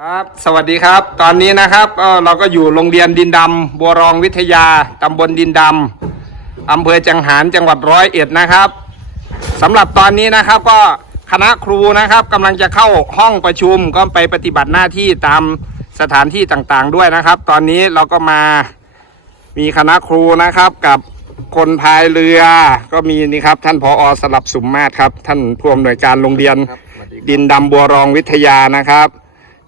ครับสวัสดีครับ ตอนนี้นะครับเอ่อเราก็อยู่โรงเรียนดินดำบัวรองวิทยาตำบลดินดำอำเภอจังหารจังหวัดร้อยเอ็ดนะครับสำหรับตอนนี้นะครับก็คณะครูนะครับกำลังจะเข้าห้องประชุมก็ไปปฏิบัติหน้าที่ตามสถานที่ต่างๆด้วยนะครับ ตอนนี้เราก็มามีคณะครูนะครับกับคนพายเรือก็มีนี่ครับ ท่านผอสลับสุมมาศครับ ท่านผู้อำนวยการโรงเรียนดินดำบัวรองวิทยานะครับ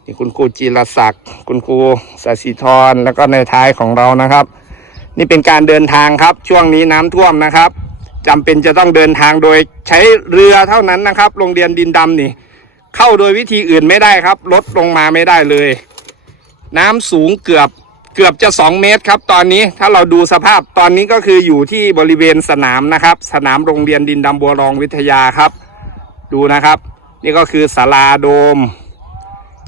นี่คุณครูจีรศักดิ์คุณครูสศิธรแล้วก็ในท้ายของเรานะครับ นี่เป็นการเดินทางครับ ช่วงนี้น้ำท่วมนะครับจำเป็นจะต้องเดินทางโดยใช้เรือเท่านั้นนะครับ โรงเรียนดินดำนี่ เข้าโดยวิธีอื่นไม่ได้ครับลดลงมาไม่ได้เลย น้ำสูงเกือบเกือบจะ 2 เมตรครับ ตอนนี้ถ้าเราดูสภาพตอนนี้ก็คืออยู่ที่บริเวณสนามนะครับ สนามโรงเรียนดินดำบัวรองวิทยาครับ ดูนะครับ นี่ก็คือศาลาโดม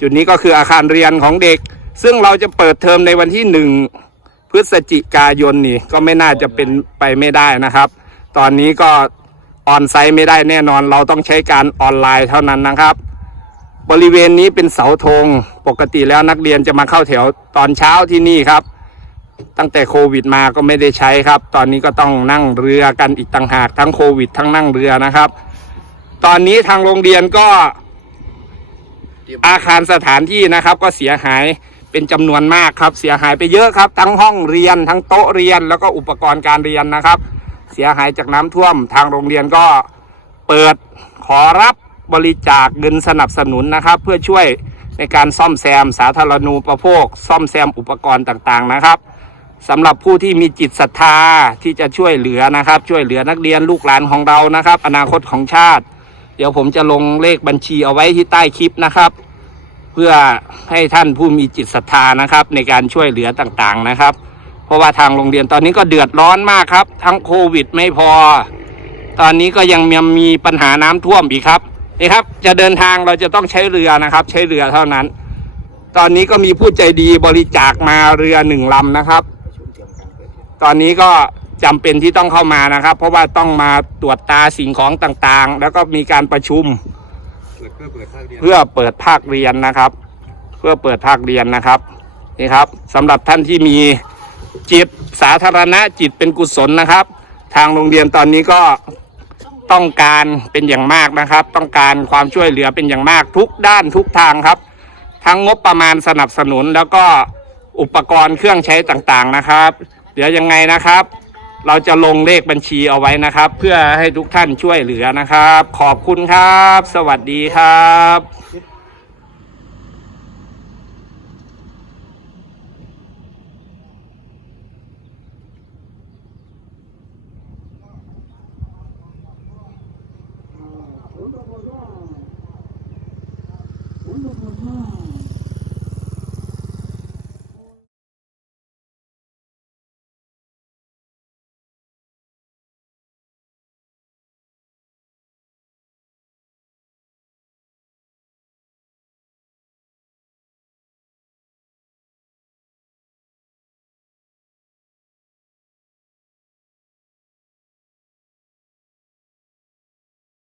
จุดนี้ก็คืออาคารเรียนของเด็ก ซึ่งเราจะเปิดเทอมในวันที่หนึ่งพฤศจิกายนนี่ก็ไม่น่าจะเป็นไปไม่ได้นะครับ ตอนนี้ก็ออนไซต์ไม่ได้แน่นอนเราต้องใช้การออนไลน์เท่านั้นนะครับ บริเวณนี้เป็นเสาธงปกติแล้วนักเรียนจะมาเข้าแถวตอนเช้าที่นี่ครับ ตั้งแต่โควิดมาก็ไม่ได้ใช้ครับ ตอนนี้ก็ต้องนั่งเรือกันอีกต่างหากทั้งโควิด ทั้งนั่งเรือนะครับ ตอนนี้ทางโรงเรียนก็ อาคารสถานที่นะครับ ก็เสียหายเป็นจำนวนมากครับ เสียหายไปเยอะครับ ทั้งห้องเรียนทั้งโต๊ะเรียนแล้วก็อุปกรณ์การเรียนนะครับ เสียหายจากน้ำท่วมทางโรงเรียนก็เปิดขอรับบริจาคเงินสนับสนุนนะครับ เพื่อช่วยในการซ่อมแซมสาธารณูปโภค ซ่อมแซมอุปกรณ์ต่างๆนะครับสำหรับผู้ที่มีจิตศรัทธาที่จะช่วยเหลือนะครับ ช่วยเหลือนักเรียนลูกหลานของเรานะครับ อนาคตของชาติ ดี๋ยวผมจะลงเลขบัญชีเอาไว้ที่ใต้คลิปนะครับ เพื่อให้ท่านผู้มีจิตศรัทธานะครับ ในการช่วยเหลือต่างๆนะครับ เพราะว่าทางโรงเรียนตอนนี้ก็เดือดร้อนมากครับ ทั้งโควิดไม่พอ ตอนนี้ก็ยังมีมีปัญหาน้ำท่วมอีกครับนี่ครับ จะเดินทางเราจะต้องใช้เรือนะครับ ใช้เรือเท่านั้น ตอนนี้ก็มีผู้ใจดีบริจาคมาเรือหนึ่งลำนะครับ ตอนนี้ก็ จำเป็นที่ต้องเข้ามานะครับ เพราะว่าต้องมาตรวจตาสิ่งของต่างๆ แล้วก็มีการประชุมเพื่อเปิดภาคเรียนนะครับ เพื่อเปิดภาคเรียนนะครับนี่ครับสำหรับท่านที่มีจิตสาธารณะจิตเป็นกุศลนะครับ ทางโรงเรียนตอนนี้ก็ต้องการเป็นอย่างมากนะครับ ต้องการความช่วยเหลือเป็นอย่างมากทุกด้านทุกทางครับ ทั้งงบประมาณสนับสนุนแล้วก็อุปกรณ์เครื่องใช้ต่างๆนะครับ เดี๋ยวยังไงนะครับ เราจะลงเลขบัญชีเอาไว้นะครับ เพื่อให้ทุกท่านช่วยเหลือนะครับ ขอบคุณครับ สวัสดีครับผ